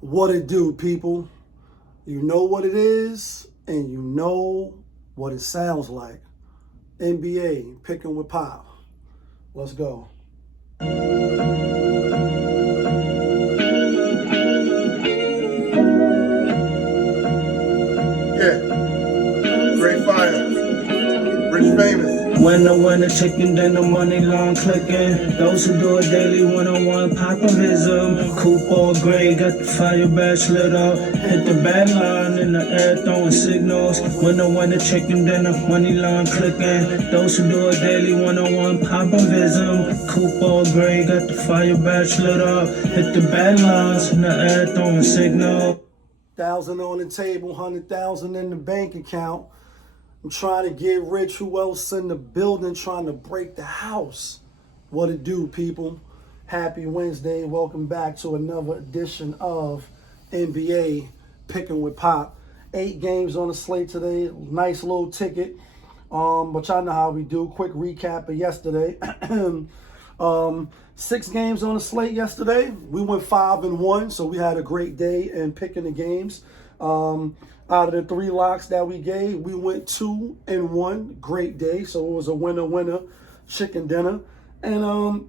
What it do, people? You know what it is, and you know what it sounds like. NBA, picking with Pop. Let's go. Yeah, great fire. Rich famous. When the winner chicken, then the money long clicking. Those who do it daily, one-on-one popovism. Coupe all gray, got the fire badge lit up. Hit the bad line in the air, throwing signals. When the winner chicken, then the money long clicking. Those who do it daily, one-on-one popovism. Coupe all gray, got the fire badge lit up. Hit the bad lines in the air, throwing signals. 1,000 on the table, 100,000 in the bank account. I'm trying to get rich. Who else in the building trying to break the house? What it do, people? Happy Wednesday. Welcome back to another edition of NBA Picking with Pop. 8 games on the slate today. Nice little ticket. But y'all know how we do. Quick recap of yesterday. 6 games on the slate yesterday. We went 5-1, so we had a great day in picking the games. Out of the 3 locks that we gave, we went 2-1. Great day. So it was a winner chicken dinner. And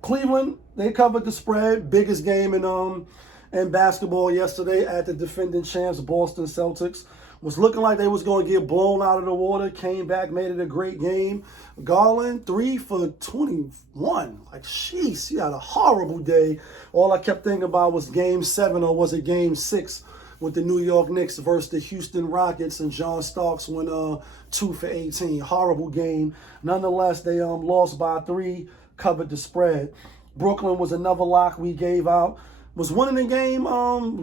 Cleveland, they covered the spread. Biggest game in basketball yesterday at the defending champs, Boston Celtics. Was looking like they was going to get blown out of the water. Came back, made it a great game. Garland, 3 for 21. Like, sheesh, he had a horrible day. All I kept thinking about was Game 7, or was it Game 6? With the New York Knicks versus the Houston Rockets, and John Starks went 2 for 18. Horrible game. Nonetheless, they lost by 3, covered the spread. Brooklyn was another lock we gave out. Was winning the game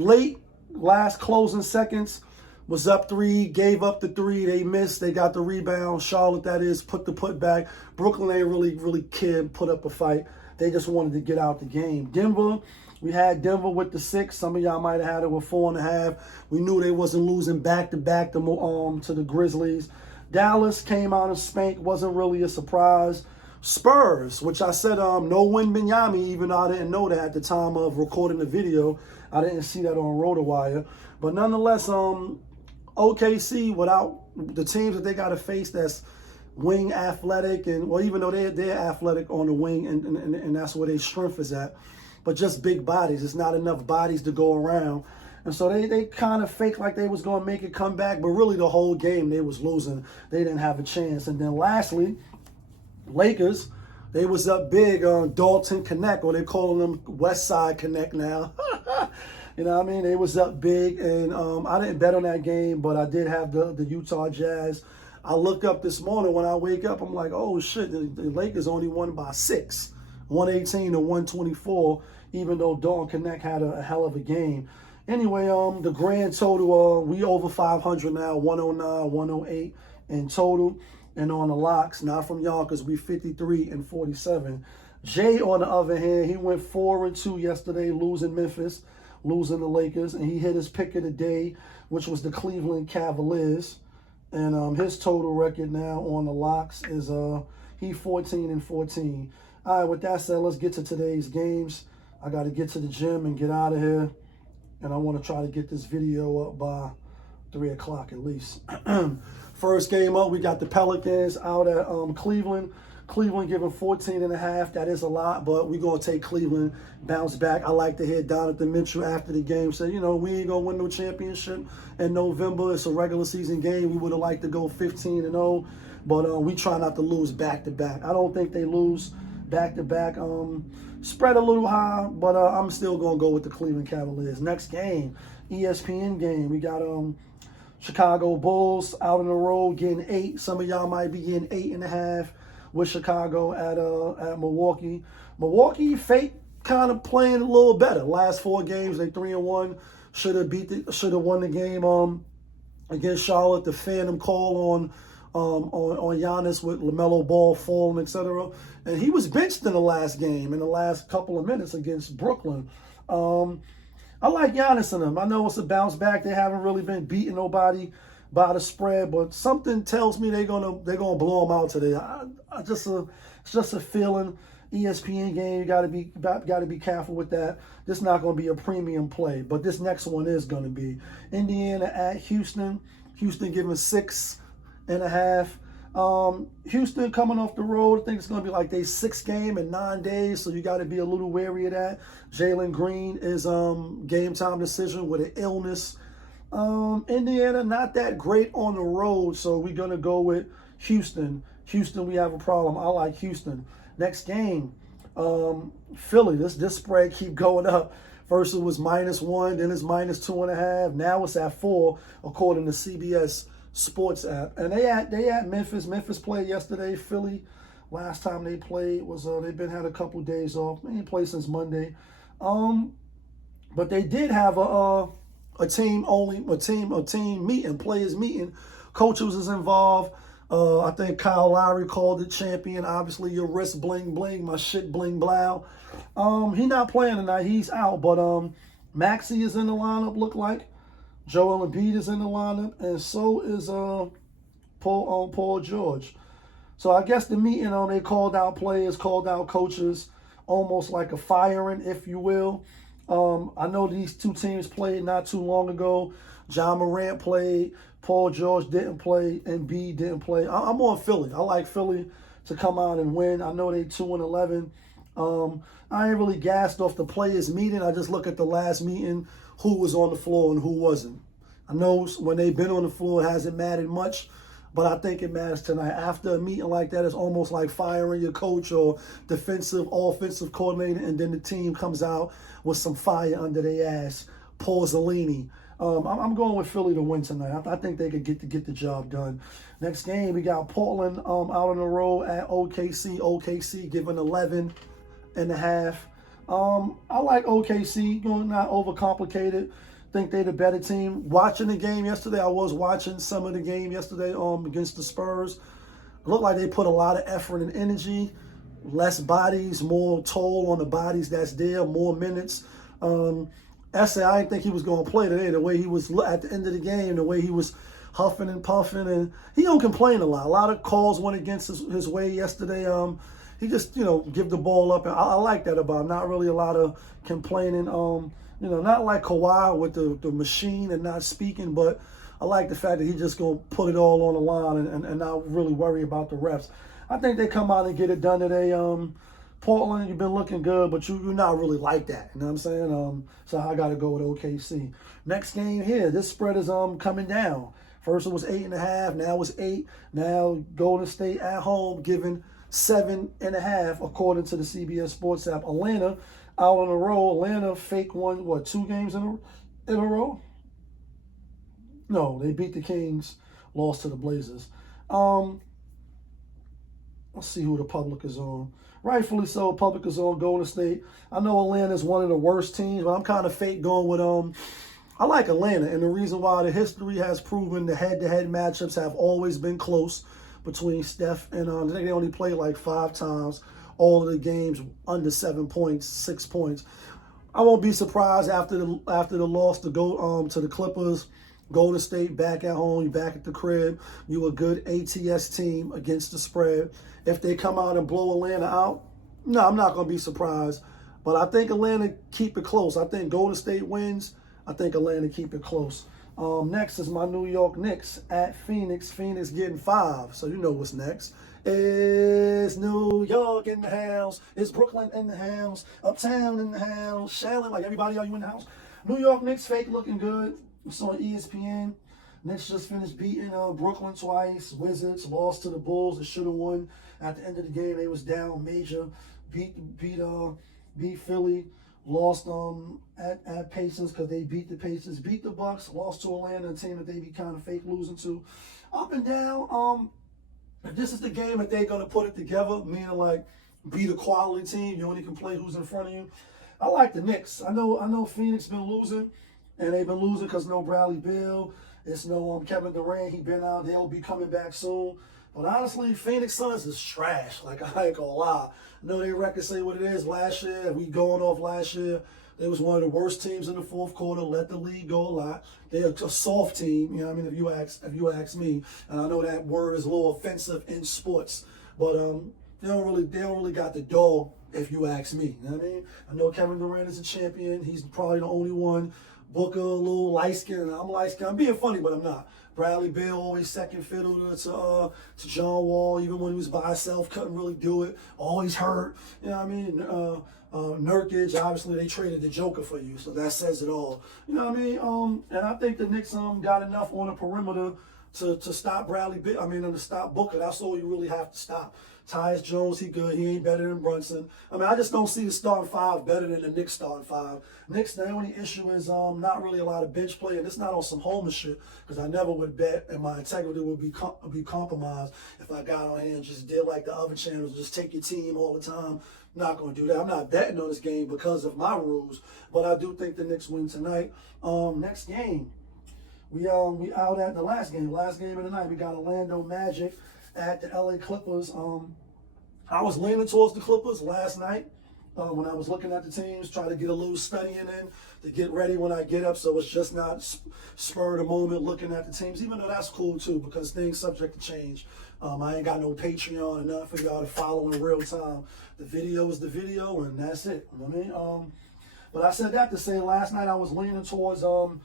late, last closing seconds. Was up 3, gave up the 3. They missed. They got the rebound. Charlotte, that is, put the putback. Brooklyn ain't really cared, put up a fight. They just wanted to get out the game. Denver. We had Denver with the 6. Some of y'all might have had it with 4.5. We knew they wasn't losing back-to-back to the Grizzlies. Dallas came out and spanked. Wasn't really a surprise. Spurs, which I said no win Miami, even though I didn't know that at the time of recording the video. I didn't see that on RotoWire. But nonetheless, OKC, without the teams that they got to face that's wing athletic, and well, even though they're athletic on the wing, and that's where their strength is at. But just big bodies. It's not enough bodies to go around. And so they kind of faked like they was going to make it come back. But really the whole game they was losing. They didn't have a chance. And then lastly, Lakers, they was up big on Dalton Connect, or they calling them West Side Connect now. You know what I mean? They was up big. And I didn't bet on that game, but I did have the Utah Jazz. I look up this morning when I wake up, I'm like, oh shit, the Lakers only won by 6. 118 to 124, even though Dalton Connect had a hell of a game. Anyway, the grand total, we over 500 now, 109, 108 in total. And on the locks, not from y'all, because we 53 and 47. JaY, on the other hand, he went 4-2 yesterday, losing Memphis, losing the Lakers. And he hit his pick of the day, which was the Cleveland Cavaliers. And his total record now on the locks is he 14 and 14. All right, with that said, let's get to today's games. I got to get to the gym and get out of here. And I want to try to get this video up by 3 o'clock at least. First game up, we got the Pelicans out at Cleveland. Cleveland giving 14.5. That is a lot, but we're going to take Cleveland, bounce back. I like to hear Donovan Mitchell after the game say, you know, we ain't going to win no championship in November. It's a regular season game. We would have liked to go 15-0, but we try not to lose back-to-back. I don't think they lose back-to-back. Spread a little high, but I'm still going to go with the Cleveland Cavaliers. Next game, ESPN game. We got Chicago Bulls out on the road getting 8. Some of y'all might be getting 8.5 with Chicago at Milwaukee. Milwaukee, fake kind of playing a little better. Last 4 games, they 3-1. Should have won the game against Charlotte. The phantom call on Giannis with LaMelo Ball falling, etc. And he was benched in the last game, in the last couple of minutes against Brooklyn. I like Giannis in them. I know it's a bounce back. They haven't really been beating nobody by the spread, but something tells me they're gonna blow them out today. It's just a feeling. ESPN game, you gotta be careful with that. This is not gonna be a premium play, but this next one is gonna be Indiana at Houston. Houston giving 6.5. Houston coming off the road. I think it's going to be like their 6th game in 9 days, so you got to be a little wary of that. Jalen Green is game time decision with an illness. Indiana not that great on the road, so we're going to go with Houston. Houston, we have a problem. I like Houston. Next game, Philly. This spread keep going up. First it was -1, then it's -2.5. Now it's at 4, according to CBS Sports app. And they at Memphis. Memphis played yesterday. Philly, last time they played was they've had a couple of days off. They ain't played since Monday. But they did have a team meeting, players meeting. Coaches is involved. I think Kyle Lowry called it champion. Obviously, your wrist bling bling, my shit bling blow. He not playing tonight. He's out. But Maxey is in the lineup. Look like Joel Embiid is in the lineup, and so is Paul George. So I guess the meeting they called out players, called out coaches, almost like a firing, if you will. I know these two teams played not too long ago. John Morant played, Paul George didn't play, and Embiid didn't play. I'm on Philly. I like Philly to come out and win. I know they 2-11. I ain't really gassed off the players meeting. I just look at the last meeting, who was on the floor and who wasn't. I know when they've been on the floor, it hasn't mattered much, but I think it matters tonight. After a meeting like that, it's almost like firing your coach or defensive, offensive coordinator, and then the team comes out with some fire under their ass. Paul Zellini. I'm going with Philly to win tonight. I think they could get the job done. Next game, we got Portland out on the road at OKC. OKC giving 11.5. I like OKC, not overcomplicated. Think they're the better team. Watching the game yesterday, I was watching some of the game yesterday against the Spurs. It looked like they put a lot of effort and energy. Less bodies, more toll on the bodies that's there, more minutes. Essay, I didn't think he was going to play today. The way he was at the end of the game, the way he was huffing and puffing, and he don't complain a lot. A lot of calls went against his way yesterday. He just, give the ball up. And I like that about him. Not really a lot of complaining. Not like Kawhi with the machine and not speaking, but I like the fact that he's just going to put it all on the line and not really worry about the refs. I think they come out and get it done today. Portland, you've been looking good, but you're not really like that. You know what I'm saying? So I got to go with OKC. Next game here, this spread is coming down. First it was 8.5, now it's 8. Now Golden State at home giving 7.5, according to the CBS Sports app. Atlanta out on the road. Atlanta fake won, 2 games in a row? No, they beat the Kings, lost to the Blazers. Let's see who the public is on. Rightfully so, public is on Golden State. I know Atlanta's one of the worst teams, but I'm kind of fake going with I like Atlanta, and the reason why the history has proven the head-to-head matchups have always been close between Steph and I think they only played like 5 times. All of the games under 7 points, 6 points. I won't be surprised after the loss to go to the Clippers. Golden State back at home, you back at the crib. You a good ATS team against the spread. If they come out and blow Atlanta out, no, I'm not going to be surprised. But I think Atlanta keep it close. I think Golden State wins. I think Atlanta keep it close. Next is my New York Knicks at Phoenix. Phoenix getting 5, so you know what's next. It's New York in the house. It's Brooklyn in the house. Uptown in the house. Shallon, like everybody, are you in the house? New York Knicks fake looking good. It's on ESPN. Knicks just finished beating Brooklyn twice. Wizards lost to the Bulls. They should have won. At the end of the game, they was down major. Beat Philly. Lost at Pacers because they beat the Pacers. Beat the Bucks. Lost to Atlanta, a team that they be kind of fake losing to. Up and down. If this is the game that they're gonna put it together, meaning like be the quality team, you only can play who's in front of you. I like the Knicks. I know Phoenix been losing. And they've been losing because no Bradley Beal. It's no Kevin Durant. He been out. They'll be coming back soon. But honestly, Phoenix Suns is trash. Like, I ain't gonna lie. I know they record say what it is. Last year, we going off last year. They was one of the worst teams in the fourth quarter. Let the league go a lot. They're a soft team. You know what I mean? If you ask me, and I know that word is a little offensive in sports, but they don't really got the dog, if you ask me. You know what I mean? I know Kevin Durant is a champion. He's probably the only one. Booker, a little light skinned. I'm light skinned. I'm being funny, but I'm not. Bradley Beal always second fiddle to John Wall, even when he was by himself, couldn't really do it. Always hurt. You know what I mean? Nurkic, obviously they traded the Joker for you, so that says it all. You know what I mean? And I think the Knicks got enough on the perimeter to stop to stop Booker. That's all you really have to stop. Tyus Jones, he good. He ain't better than Brunson. I mean, I just don't see the starting five better than the Knicks starting five. Knicks, the only issue is not really a lot of bench play, and it's not on some homer shit, because I never would bet, and my integrity would be compromised if I got on here and just did like the other channels, just take your team all the time. Not going to do that. I'm not betting on this game because of my rules, but I do think the Knicks win tonight. Next game, we out at the last game of the night. We got Orlando Magic at the LA Clippers. I was leaning towards the Clippers last night when I was looking at the teams, trying to get a little studying in to get ready when I get up, so it's just not spur of the moment looking at the teams, even though that's cool too, because things subject to change. I ain't got no Patreon and nothing for y'all to follow in real time. The video is the video, and that's it. You know what I mean? But I said that to say last night I was leaning towards the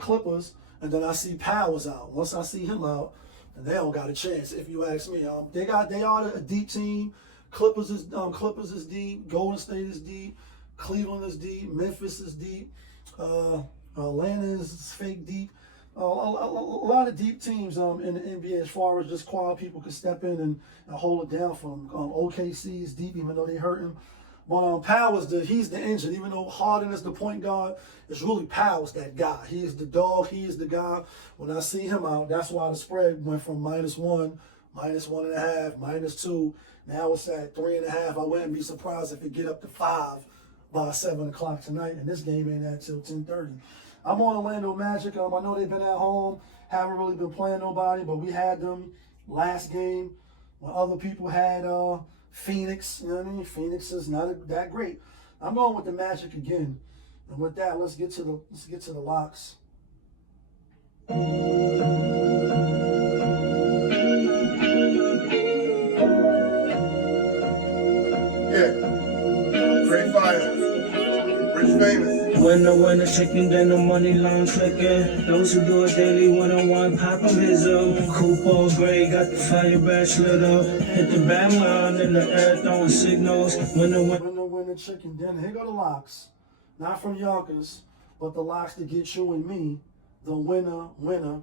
Clippers, and then I see Powers out. Once I see him out, and they don't got a chance, if you ask me. They are a deep team. Clippers is deep. Golden State is deep. Cleveland is deep. Memphis is deep. Atlanta is fake deep. A lot of deep teams in the NBA as far as just quality people can step in and hold it down for them. OKC is deep, even though they hurting. But Powers, he's the engine. Even though Harden is the point guard, it's really Powers, that guy. He is the dog. He is the guy. When I see him out, that's why the spread went from -1, -1.5, -2. Now it's at 3.5. I wouldn't be surprised if it get up to 5 by 7 o'clock tonight. And this game ain't at till 10:30. I'm on Orlando Magic. I know they've been at home, haven't really been playing nobody, but we had them last game when other people had Phoenix. You know what I mean? Phoenix is not that great. I'm going with the Magic again. And with that, let's get to the locks. Yeah. Great fire. Rich famous. Winner, chicken dinner, money line clicking. Those who do it daily, 1-on-1, popovism. Coupon gray, got the fire badge lit up. Hit the back line in the air, throwing signals. Winner, chicken dinner. Here go the locks. Not from Yonkers, but the locks to get you and me. The winner,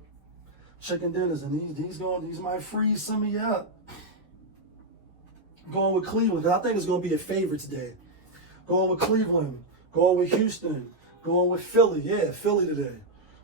chicken dinners. And these might freeze some of you up. Going with Cleveland. I think it's going to be a favorite today. Going with Cleveland. Going with Houston. Going with Philly. Yeah, Philly today.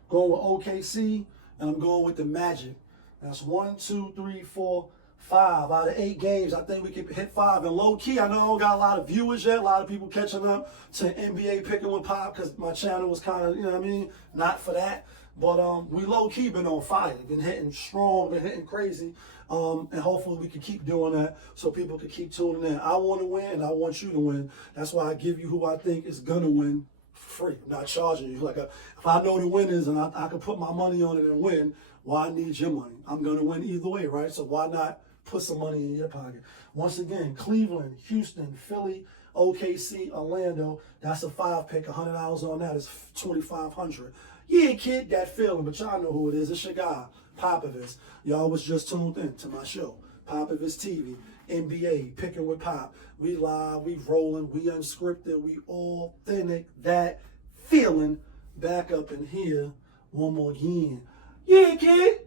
Going with OKC. And I'm going with the Magic. That's 1, 2, 3, 4, 5 out of 8 games. I think we can hit 5. And low key, I know I don't got a lot of viewers yet. A lot of people catching up to NBA Picking with Pop because my channel was kind of, you know what I mean, not for that. But we low key been on fire. Been hitting strong, been hitting crazy. And hopefully we can keep doing that so people can keep tuning in. I want to win and I want you to win. That's why I give you who I think is going to win for free. I'm not charging you. If I know the winners and I can put my money on it and win, why I need your money? I'm going to win either way, right? So why not put some money in your pocket? Once again, Cleveland, Houston, Philly, OKC, Orlando. That's a 5 pick. $100 on that is $2,500. Yeah, kid, that feeling, but y'all know who it is. It's your guy, Popovich. Y'all was just tuned in to my show, Popovich TV, NBA, Picking with Pop. We live, we rolling, we unscripted, we authentic. That feeling back up in here one more again. Yeah, kid.